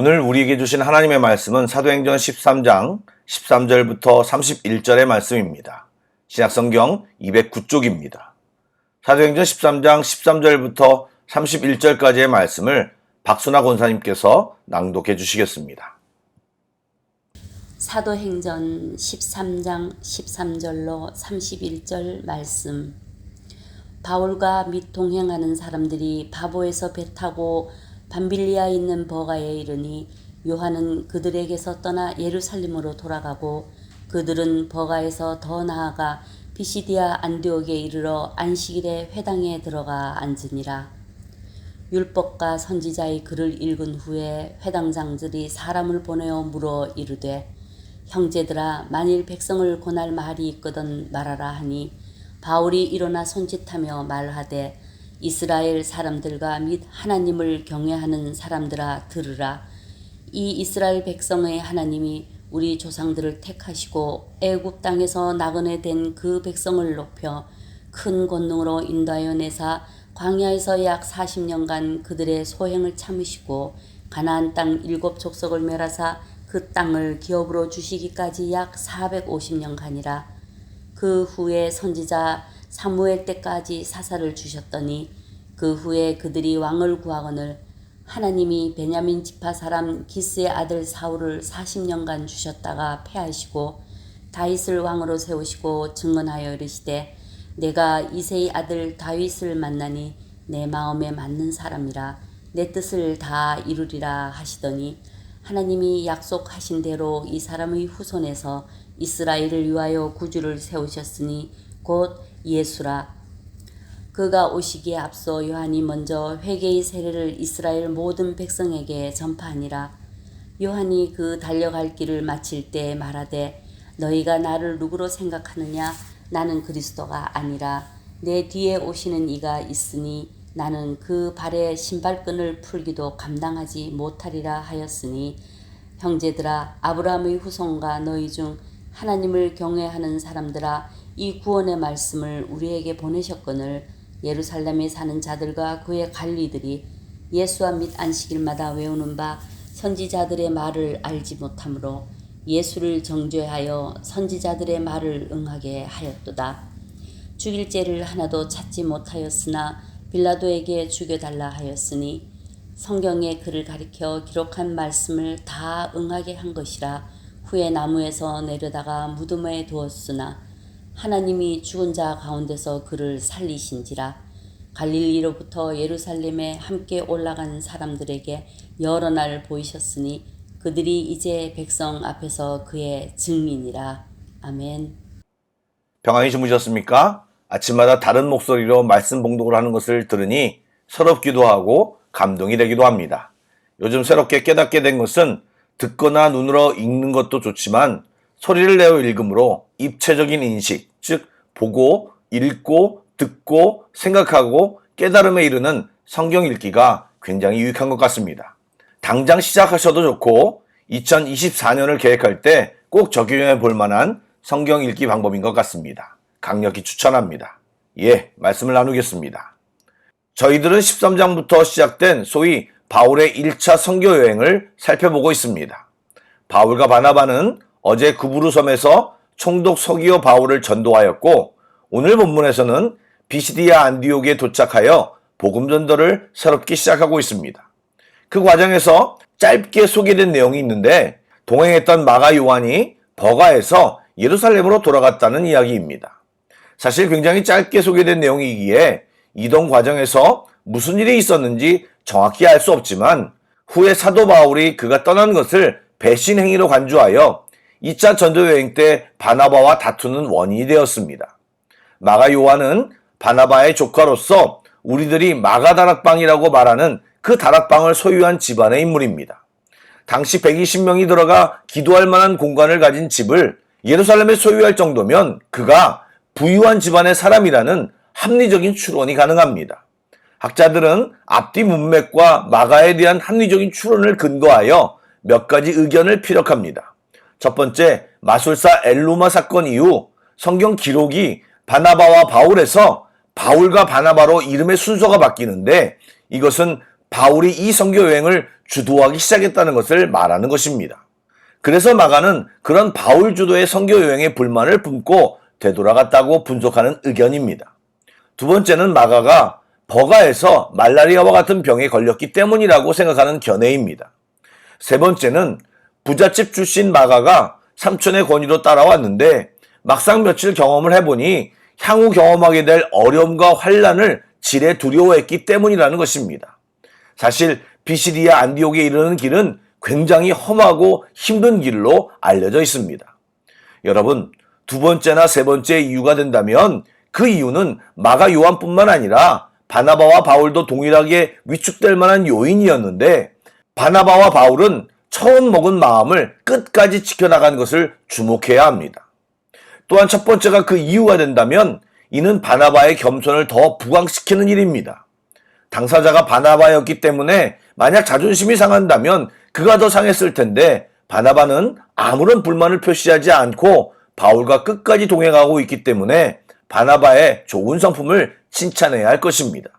오늘 우리에게 주신 하나님의 말씀은 사도행전 13장 13절부터 31절의 말씀입니다. 신약성경 209쪽입니다. 사도행전 13장 13절부터 31절까지의 말씀을 박순아 권사님께서 낭독해 주시겠습니다. 사도행전 13장 13절로 31절 말씀. 바울과 및 동행하는 사람들이 바보에서 배 타고 밤빌리아에 있는 버가에 이르니 요한은 그들에게서 떠나 예루살렘으로 돌아가고 그들은 버가에서 더 나아가 비시디아 안디옥에 이르러 안식일에 회당에 들어가 앉으니라. 율법과 선지자의 글을 읽은 후에 회당장들이 사람을 보내어 물어 이르되 형제들아, 만일 백성을 권할 말이 있거든 말하라 하니 바울이 일어나 손짓하며 말하되 이스라엘 사람들과 및 하나님을 경외하는 사람들아 들으라. 이 이스라엘 백성의 하나님이 우리 조상들을 택하시고 애굽 땅에서 나그네 된 그 백성을 높여 큰 권능으로 인도하여 내사 광야에서 약 40년간 그들의 소행을 참으시고 가나안 땅 7족속을 멸하사 그 땅을 기업으로 주시기까지 약 450년간이라. 그 후에 선지자 사무엘 때까지 사사를 주셨더니 그 후에 그들이 왕을 구하거늘 하나님이 베냐민 지파 사람 기스의 아들 사울을 40년간 주셨다가 패하시고 다윗을 왕으로 세우시고 증언하여 이르시되 내가 이새의 아들 다윗을 만나니 내 마음에 맞는 사람이라 내 뜻을 다 이루리라 하시더니 하나님이 약속하신 대로 이 사람의 후손에서 이스라엘을 위하여 구주를 세우셨으니 곧 예수라. 그가 오시기에 앞서 요한이 먼저 회개의 세례를 이스라엘 모든 백성에게 전파하니라. 요한이 그 달려갈 길을 마칠 때 말하되 너희가 나를 누구로 생각하느냐? 나는 그리스도가 아니라 내 뒤에 오시는 이가 있으니 나는 그 발에 신발끈을 풀기도 감당하지 못하리라 하였으니 형제들아, 아브라함의 후손과 너희 중 하나님을 경외하는 사람들아, 이 구원의 말씀을 우리에게 보내셨거늘 예루살렘에 사는 자들과 그의 관리들이 예수와 및 안식일마다 외우는 바 선지자들의 말을 알지 못하므로 예수를 정죄하여 선지자들의 말을 응하게 하였도다. 죽일 죄를 하나도 찾지 못하였으나 빌라도에게 죽여달라 하였으니 성경의 글을 가리켜 기록한 말씀을 다 응하게 한 것이라. 후에 나무에서 내려다가 무덤에 두었으나 하나님이 죽은 자 가운데서 그를 살리신지라. 갈릴리로부터 예루살렘에 함께 올라간 사람들에게 여러 날 보이셨으니 그들이 이제 백성 앞에서 그의 증인이라. 아멘. 평안히 주무셨습니까? 아침마다 다른 목소리로 말씀 봉독을 하는 것을 들으니 서럽기도 하고 감동이 되기도 합니다. 요즘 새롭게 깨닫게 된 것은 듣거나 눈으로 읽는 것도 좋지만 소리를 내어 읽음으로 입체적인 인식, 즉 보고, 읽고, 듣고, 생각하고 깨달음에 이르는 성경 읽기가 굉장히 유익한 것 같습니다. 당장 시작하셔도 좋고 2024년을 계획할 때 꼭 적용해 볼 만한 성경 읽기 방법인 것 같습니다. 강력히 추천합니다. 말씀을 나누겠습니다. 저희들은 13장부터 시작된 소위 바울의 1차 선교 여행을 살펴보고 있습니다. 바울과 바나바는 어제 구브루 섬에서 총독 서기오 바울을 전도하였고 오늘 본문에서는 비시디아 안디옥에 도착하여 복음 전도를 새롭게 시작하고 있습니다. 그 과정에서 짧게 소개된 내용이 있는데 동행했던 마가 요한이 버가에서 예루살렘으로 돌아갔다는 이야기입니다. 사실 굉장히 짧게 소개된 내용이기에 이동 과정에서 무슨 일이 있었는지 정확히 알 수 없지만 후에 사도 바울이 그가 떠난 것을 배신 행위로 간주하여 2차 전도여행 때 바나바와 다투는 원인이 되었습니다. 마가 요한은 바나바의 조카로서 우리들이 마가 다락방이라고 말하는 그 다락방을 소유한 집안의 인물입니다. 당시 120명이 들어가 기도할 만한 공간을 가진 집을 예루살렘에 소유할 정도면 그가 부유한 집안의 사람이라는 합리적인 추론이 가능합니다. 학자들은 앞뒤 문맥과 마가에 대한 합리적인 추론을 근거하여 몇 가지 의견을 피력합니다. 첫 번째, 마술사 엘루마 사건 이후 성경 기록이 바나바와 바울에서 바울과 바나바로 이름의 순서가 바뀌는데 이것은 바울이 이 선교 여행을 주도하기 시작했다는 것을 말하는 것입니다. 그래서 마가는 그런 바울 주도의 선교 여행에 불만을 품고 되돌아갔다고 분석하는 의견입니다. 두 번째는 마가가 버가에서 말라리아와 같은 병에 걸렸기 때문이라고 생각하는 견해입니다. 세 번째는 부잣집 출신 마가가 삼촌의 권유로 따라왔는데 막상 며칠 경험을 해보니 향후 경험하게 될 어려움과 환란을 지레 두려워했기 때문이라는 것입니다. 사실 비시디아 안디옥에 이르는 길은 굉장히 험하고 힘든 길로 알려져 있습니다. 여러분, 두 번째나 세 번째 이유가 된다면 그 이유는 마가 요한뿐만 아니라 바나바와 바울도 동일하게 위축될 만한 요인이었는데, 바나바와 바울은 처음 먹은 마음을 끝까지 지켜나간 것을 주목해야 합니다. 또한 첫 번째가 그 이유가 된다면 이는 바나바의 겸손을 더 부각시키는 일입니다. 당사자가 바나바였기 때문에 만약 자존심이 상한다면 그가 더 상했을 텐데, 바나바는 아무런 불만을 표시하지 않고 바울과 끝까지 동행하고 있기 때문에 바나바의 좋은 성품을 칭찬해야 할 것입니다.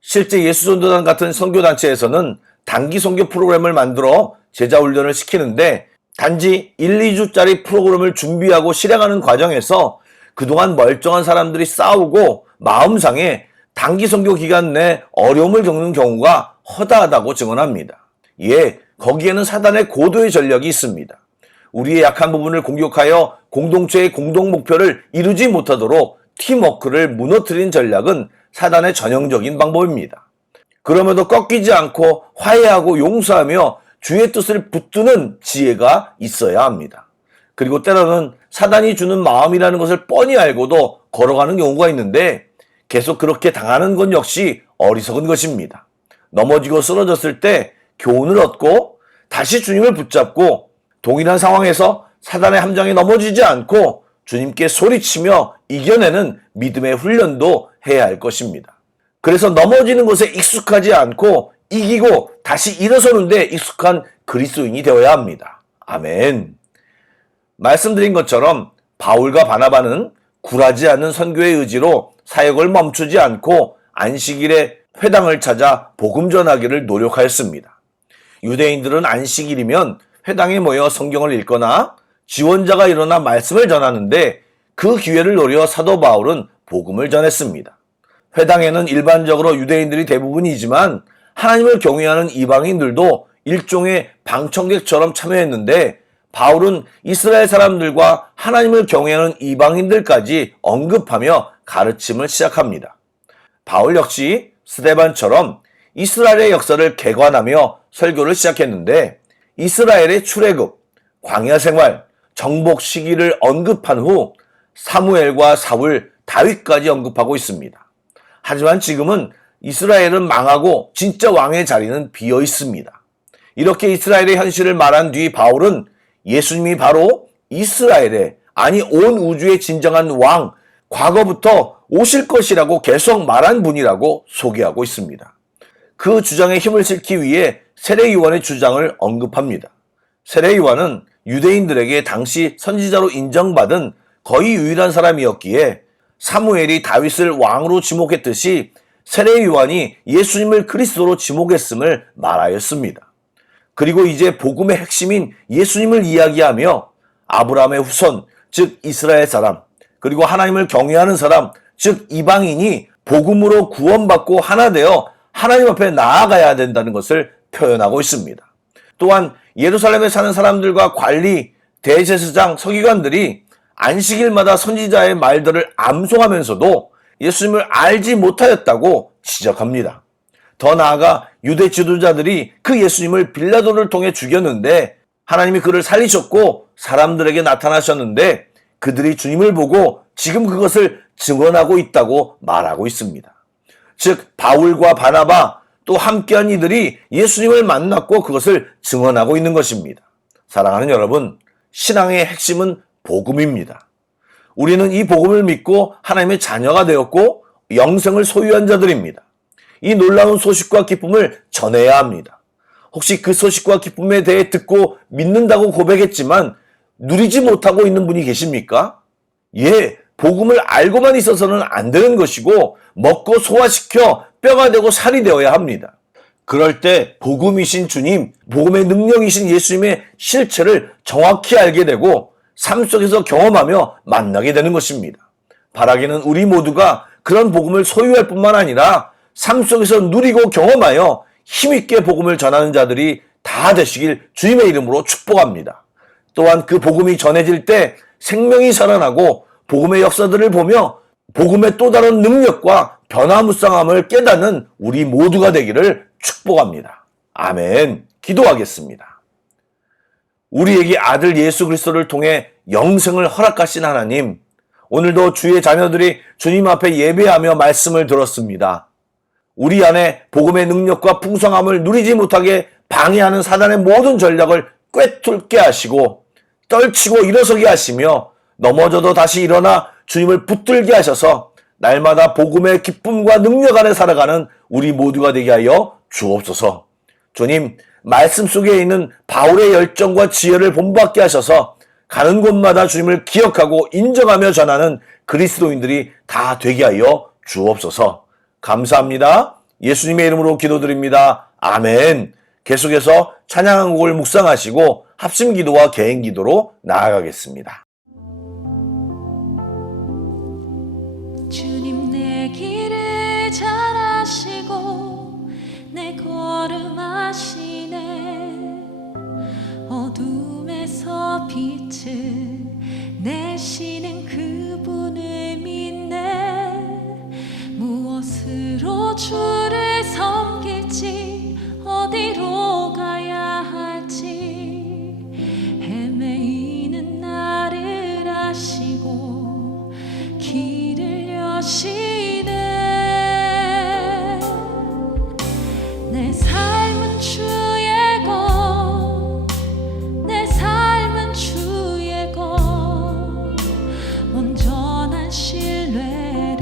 실제 예수전도단 같은 선교단체에서는 단기 선교 프로그램을 만들어 제자 훈련을 시키는데, 단지 1, 2주짜리 프로그램을 준비하고 실행하는 과정에서 그동안 멀쩡한 사람들이 싸우고 마음 상해 단기 선교 기간 내 어려움을 겪는 경우가 허다하다고 증언합니다. 예, 거기에는 사단의 고도의 전략이 있습니다. 우리의 약한 부분을 공격하여 공동체의 공동 목표를 이루지 못하도록 팀워크를 무너뜨린 전략은 사단의 전형적인 방법입니다. 그럼에도 꺾이지 않고 화해하고 용서하며 주의 뜻을 붙드는 지혜가 있어야 합니다. 그리고 때로는 사단이 주는 마음이라는 것을 뻔히 알고도 걸어가는 경우가 있는데, 계속 그렇게 당하는 건 역시 어리석은 것입니다. 넘어지고 쓰러졌을 때 교훈을 얻고 다시 주님을 붙잡고 동일한 상황에서 사단의 함정에 넘어지지 않고 주님께 소리치며 이겨내는 믿음의 훈련도 해야 할 것입니다. 그래서 넘어지는 것에 익숙하지 않고 이기고 다시 일어서는 데 익숙한 그리스도인이 되어야 합니다. 아멘. 말씀드린 것처럼 바울과 바나바는 굴하지 않는 선교의 의지로 사역을 멈추지 않고 안식일에 회당을 찾아 복음 전하기를 노력하였습니다. 유대인들은 안식일이면 회당에 모여 성경을 읽거나 지원자가 일어나 말씀을 전하는데, 그 기회를 노려 사도 바울은 복음을 전했습니다. 회당에는 일반적으로 유대인들이 대부분이지만 하나님을 경외하는 이방인들도 일종의 방청객처럼 참여했는데, 바울은 이스라엘 사람들과 하나님을 경외하는 이방인들까지 언급하며 가르침을 시작합니다. 바울 역시 스데반처럼 이스라엘의 역사를 개관하며 설교를 시작했는데, 이스라엘의 출애굽, 광야 생활, 정복 시기를 언급한 후 사무엘과 사울, 다윗까지 언급하고 있습니다. 하지만 지금은 이스라엘은 망하고 진짜 왕의 자리는 비어 있습니다. 이렇게 이스라엘의 현실을 말한 뒤 바울은 예수님이 바로 이스라엘의, 아니 온 우주의 진정한 왕, 과거부터 오실 것이라고 계속 말한 분이라고 소개하고 있습니다. 그 주장에 힘을 실기 위해 세례 요한의 주장을 언급합니다. 세례 요한은 유대인들에게 당시 선지자로 인정받은 거의 유일한 사람이었기에 사무엘이 다윗을 왕으로 지목했듯이 세례 요한이 예수님을 그리스도로 지목했음을 말하였습니다. 그리고 이제 복음의 핵심인 예수님을 이야기하며 아브라함의 후손, 즉 이스라엘 사람, 그리고 하나님을 경외하는 사람, 즉 이방인이 복음으로 구원받고 하나 되어 하나님 앞에 나아가야 된다는 것을 표현하고 있습니다. 또한 예루살렘에 사는 사람들과 관리, 대제사장, 서기관들이 안식일마다 선지자의 말들을 암송하면서도 예수님을 알지 못하였다고 지적합니다. 더 나아가 유대 지도자들이 그 예수님을 빌라도를 통해 죽였는데 하나님이 그를 살리셨고 사람들에게 나타나셨는데 그들이 주님을 보고 지금 그것을 증언하고 있다고 말하고 있습니다. 즉 바울과 바나바 또 함께한 이들이 예수님을 만났고 그것을 증언하고 있는 것입니다. 사랑하는 여러분, 신앙의 핵심은 복음입니다. 우리는 이 복음을 믿고 하나님의 자녀가 되었고 영생을 소유한 자들입니다. 이 놀라운 소식과 기쁨을 전해야 합니다. 혹시 그 소식과 기쁨에 대해 듣고 믿는다고 고백했지만 누리지 못하고 있는 분이 계십니까? 예, 복음을 알고만 있어서는 안 되는 것이고 먹고 소화시켜 뼈가 되고 살이 되어야 합니다. 그럴 때 복음이신 주님, 복음의 능력이신 예수님의 실체를 정확히 알게 되고 삶 속에서 경험하며 만나게 되는 것입니다. 바라기는 우리 모두가 그런 복음을 소유할 뿐만 아니라 삶 속에서 누리고 경험하여 힘있게 복음을 전하는 자들이 다 되시길 주님의 이름으로 축복합니다. 또한 그 복음이 전해질 때 생명이 살아나고 복음의 역사들을 보며 복음의 또 다른 능력과 변화무쌍함을 깨닫는 우리 모두가 되기를 축복합니다. 아멘. 기도하겠습니다. 우리에게 아들 예수 그리스도를 통해 영생을 허락하신 하나님, 오늘도 주의 자녀들이 주님 앞에 예배하며 말씀을 들었습니다. 우리 안에 복음의 능력과 풍성함을 누리지 못하게 방해하는 사단의 모든 전략을 꿰뚫게 하시고 떨치고 일어서게 하시며 넘어져도 다시 일어나 주님을 붙들게 하셔서 날마다 복음의 기쁨과 능력 안에 살아가는 우리 모두가 되게 하여 주옵소서. 주님, 말씀 속에 있는 바울의 열정과 지혜를 본받게 하셔서 가는 곳마다 주님을 기억하고 인정하며 전하는 그리스도인들이 다 되게 하여 주옵소서. 감사합니다. 예수님의 이름으로 기도드립니다. 아멘. 계속해서 찬양한 곡을 묵상하시고 합심기도와 개인기도로 나아가겠습니다. 주님 내 길을 잘 아시고 내 걸음 아시네. 어둠에서 빛을 내시는 그분을 믿네. 무엇으로 주를 섬길지 어디로 가야 할지 헤매이는 나를 아시고 길을 여시네. 내 삶은 주의 것, 내 삶은 주의 것, 온전한 신뢰를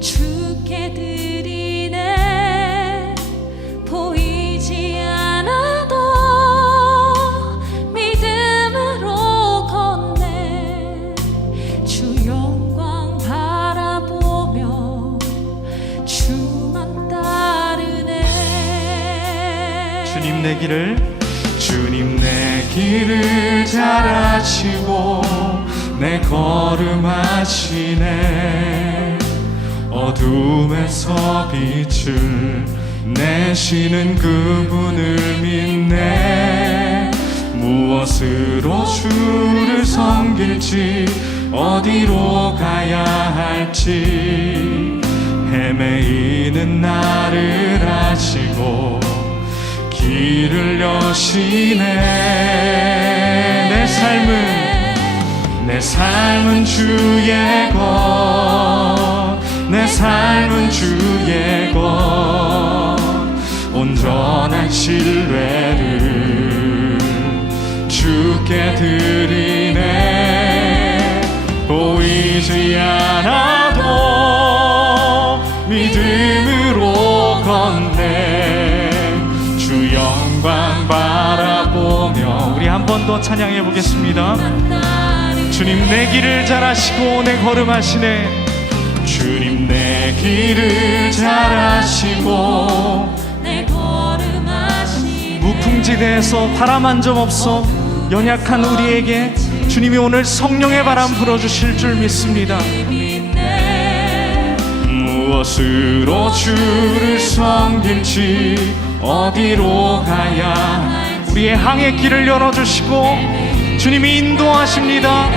주께 드리네. 보이지 않아도 믿음으로 걷네. 주 영광 바라보며 주만 따르네. 주님 내 길을 잘 아시고 내 걸음 아시네. 어둠에서 빛을 내시는 그분을 믿네. 무엇으로 주를 섬길지 어디로 가야 할지 헤매이는 나를 아시고 길을 여시네. 내 삶은 주의 것, 내 삶은 주의 것, 온전한 신뢰를 주께 드리네. 보이지 않아도 믿음으로 걷네. 주 영광 바라보며 우리 한 번 더 찬양해 보겠습니다. 주님 내 길을 잘 아시고 내 걸음 아시네. 주님 내 길을 잘 아시고 내 걸음 아시네. 무풍지대에서 바람 한 점 없어 연약한 우리에게 주님이 오늘 성령의 바람 불어주실 줄 믿습니다. 무엇으로 주를 섬길지 어디로 가야 우리의 항해 길을 열어주시고 주님이 인도하십니다.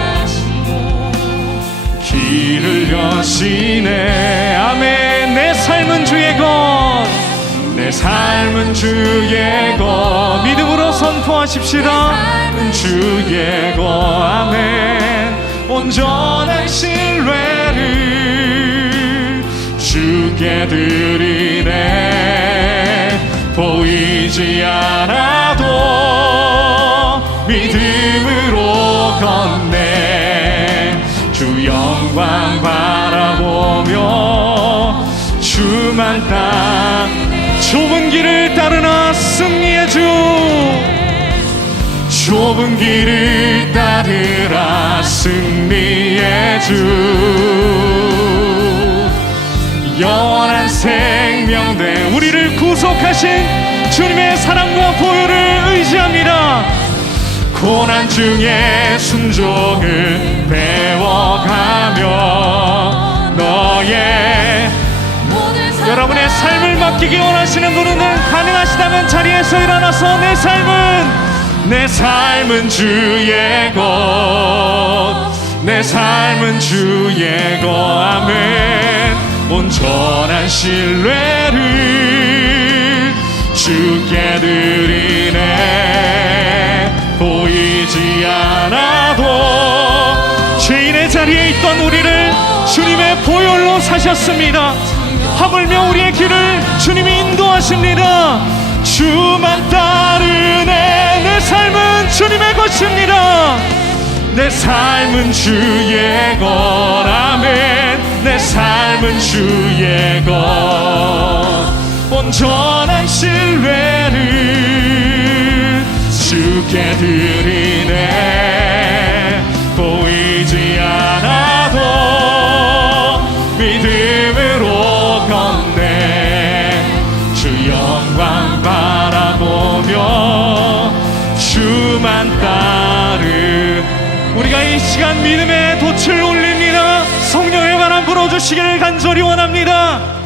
길을 여시네. 아멘. 내 삶은 주의 것, 내 삶은 주의 것, 믿음으로 선포하십시다. 주의 것. 아멘. 온전한 신뢰를 주께 드리네. 보이지 않아도 믿음으로 걷네. 주 영광 바라보며 주만 따 좁은 길을 따르나 승리의 주. 좁은 길을 따르라 승리의 주. 영원한 생명된 우리를 구속하신 주님의 사랑과 보혈을 의지합니다. 고난 중에 순종을 배워가며 너의 여러분의 삶을 맡기기 원하시는 분은 가능하시다면 자리에서 일어나서 내 삶은 주의 것, 내 삶은 주의 것, 아멘. 온전한 신뢰를 주께 드리네. 보이지 않아도 죄인의 자리에 있던 우리를 주님의 보혈로 사셨습니다. 하물며 우리의 길을 주님이 인도하십니다. 주만 따르네. 내 삶은 주님의 것입니다. 내 삶은 주의 것, 아멘. 내 삶은 주의 것. 온전한 신뢰를 주께 드리네. 보이지 않아도 믿음으로 걷네. 주 영광 바라보며 주만 따르. 우리가 이 시간 믿음의 돛을 올립니다. 성령의 바람 불어주시기를 간절히 원합니다.